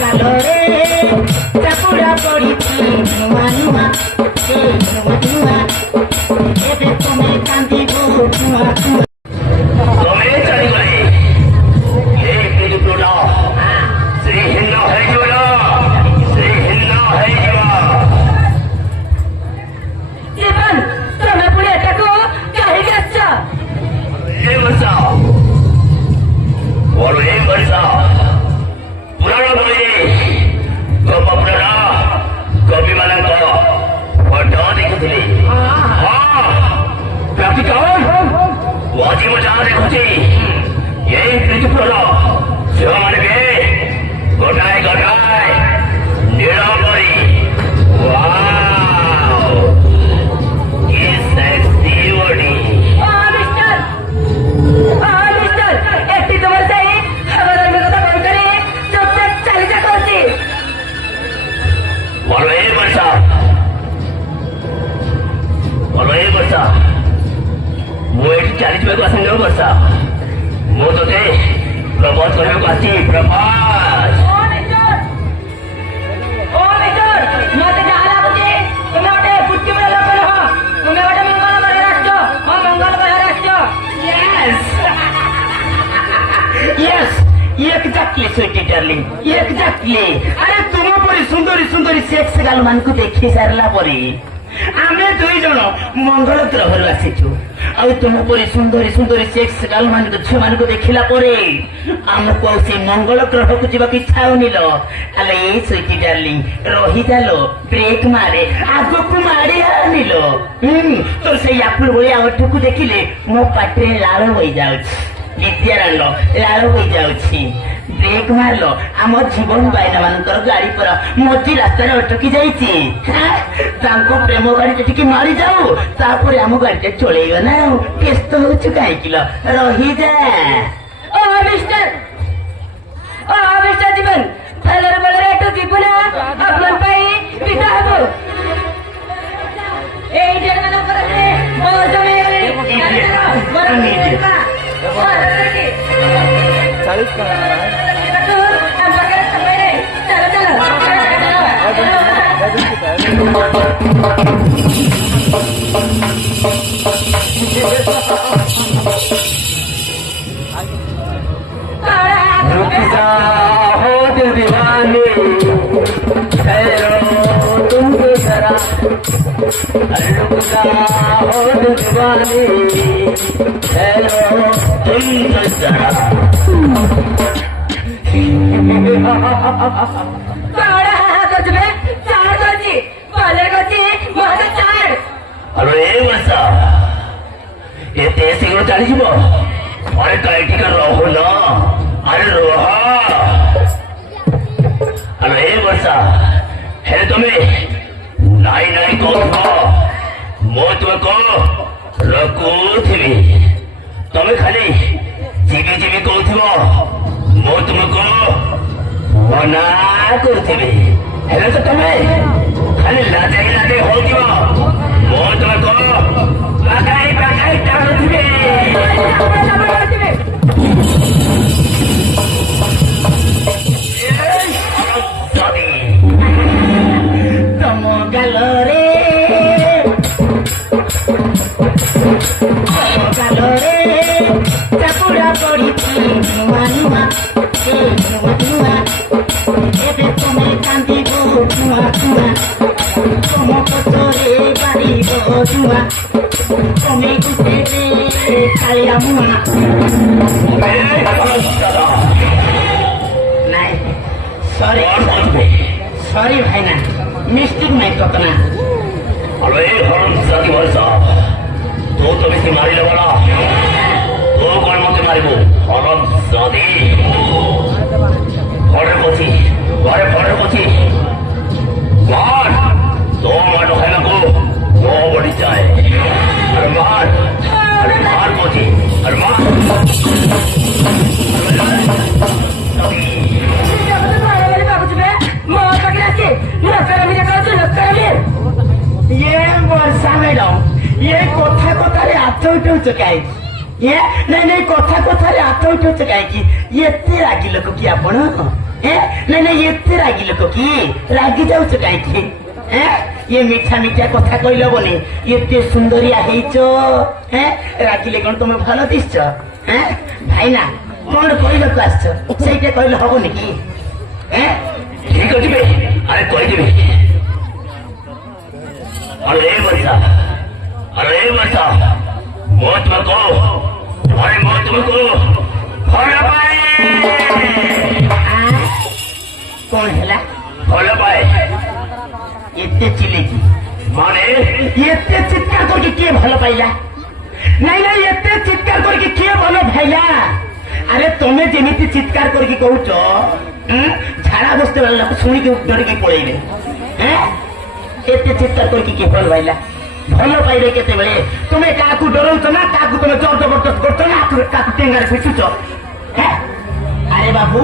କାଲରେ ଚାପୁଡ଼ା ପଡ଼ିଛି ନୂଆ ନୂଆ ନୂଆ ନୂଆ ଏବେ ତମେ କାନ୍ଦିବ ନୂଆ ନୂଆ ତମେ ଚାଲିଗଲେ এই পিরিপুর শ্রীহীন হয়েছিল শ্রীহীন হয়েছিল জীবন ତମେ ପୁଣି ଏଟାକୁ କାହିଁକି ଆସିଛ ଏ ବର୍ଷ ମୋର ଏ ବର୍ଷ ପୁରାଣ ବହି ଗୋପପୁରାଣ କବିମାନଙ୍କ ଫଟୋ ଦେଖୁଥିଲି ମୁଁ ଆଜି ମୁଁ ଯାହା ଦେଖୁଛି ଏଇ ପିରିପୁର ଝିଅମାନେ ବି ଗୋଟାଏ ଗୋଟାଏ ନୀଳ ପରି କି ସେକ୍ସି ବଡି ଏଠି ତମର ସେଇ କଥା କହୁଛନ୍ତି ଚୁପଚାପ ଚାଲିଚା କହୁଛି ମୋର ଏ ବର୍ଷ ମୁଁ ଏଠି ଚାଲିଯିବାକୁ ଆସିନି ବର୍ଷ ମୁଁ ତୋତେ ପ୍ରପୋଜ କରିବାକୁ ଆସିଛି ପ୍ରପୋଜ ମତେ ଯାହା ଲାଗୁଛି ତୁମେ ଗୋଟେ ବୁଦ୍ଧିମୂଳ ଲୋକ ନୁହଁ ତୁମେ ଗୋଟେ ମଙ୍ଗଳ ଗ୍ରହରେ ଆସିଛ ମଙ୍ଗଳ ଗ୍ରହରେ ଆସିଛ Exactly, sweetie darling. Exactly. अरे तुम परी सुंदरी सुंदरी सेक्स गाल मान को देखी सारला परी आमे दुई जण मंगल ग्रहरु आसीछु आ तुम परी सुंदरी सुंदरी सेक्स गाल मान को छे मान को देखिला परे हमको से मंगल ग्रह को जीवा की इच्छा होनिलो अले ए स्वीटी डार्लिंग रही जालो ब्रेक मारे आगो को मारी आनिलो तो से यापुल बोली आवठु को देखिले मो पाटे लाल होई जाउछ विद्याराण लाल हो जाउछि ब्रेक मारलो आम जीवन बायना मानकर गाड़ी पर मझी रास्ता अटकी जाइछि तांको प्रेम गाड़ी टिके मारी जाऊ तापर आम गाड़ी चलेइबा ना व्यस्त होछु काहे किलो रही जा ओ मिस्टर जीवन फलर बलर एटो जीवना अपन पई पिता हबो एई जन नंबर रे मौज में गले चालीस का रुक जाओ दिल दीवाने ठहरो तुमको जरा रुक जाओ दिल दीवाने ठहरो तुमको जरा अरे वर्षा एते शीघ्र चलीज अरे कहीं रहो न अरे रह अरे वर्षा हे तुम्हें नाई नाई कह मो तुमको रखुथी तुम्हें खाली जीवी जीवी कह मो तुमको मना करुथी हेले तो तुम्हें खाली लाजे लाजे हो मो तुमको बागाई बागाई टाणुथी तम गालरे चापुड़ा पड़ी नुआ नुआ नुआ ଏବେ ତମେ କାନ୍ଦିବ ନୂଆ ନୂଆ ତମ ପଛରେ ବାରିବ ନୂଆ ତମେ ଗୁଟେ ଖାଳିଆ ମୁଆ ନାଇଁ ସରି ଭାଇନା ମିଷ୍ଟିକ୍ ନାଇଁ କତନା अरे हरम जाती वर्षा तो बेसी मारिले बड़ा तो कौन मत मारिबो हरम जाती घरे बसी घरे मार तो मार है ना को वो बड़ी जाए अरे मार बसी अरे मार ये वर्षा मैडम ये कथा कथारे हाथ उठाउछ काहेकि ये नहीं नहीं कथा कथारे हाथ उठाउछ काहेकि एते रागी लोक कि आपण ନାଇଁ ନାଇଁ ଏତେ ରାଗି ଲୋକ କି ରାଗି ଯାଉଛ କାହିଁକି ଇଏ ମିଠା ମିଠା କଥା କହିଲ ବନି ଏତେ ସୁନ୍ଦରିଆ ହେଇଛ ରାଗିଲେ କଣ ତମେ ଭଲ ଦିଶଛ ଭାଇନା କଣ କହିବାକୁ ଆସିଛ ସେଇଟା କହିଲେ ହବନି କି ଠିକ ଅଛି ବେ ଆରେ କହିଦେବି ଆରେ ବର୍ଷା ମୁଁ ତୁମକୁ ଭଲ ପାଏ କଣ ହେଲା ଭଲ ପାଏ ଏତେ ଚିଲେକି ମାନେ ଏତେ ଚିତ୍କାର କରିକି କିଏ ଭଲ ପାଇଲା ନାଇଁ ନାଇଁ ଏତେ ଚିତ୍କାର କରିକି କିଏ ଭଲ ପାଇଲା ଆରେ ତମେ ଯେମିତି ଚିତ୍କାର କରିକି କହୁଛ ଝାଡା ବସିଥିବା ଲୋକ ଶୁଣିକି ଡରିକି ପଳେଇବେ ଏତେ ଚିତ୍କାର କରିକି କିଏ ଭଲ ପାଇଲା ଭଲ ପାଇବେ କେତେବେଳେ ତୁମେ କାହାକୁ ଡରଉଛ ନା କାହାକୁ ତମେ ଜବରଦସ୍ତ କରୁଛ ନା କାହାକୁ ଟେଙ୍ଗାରେ ପିଛୁଛ ଆରେ ବାବୁ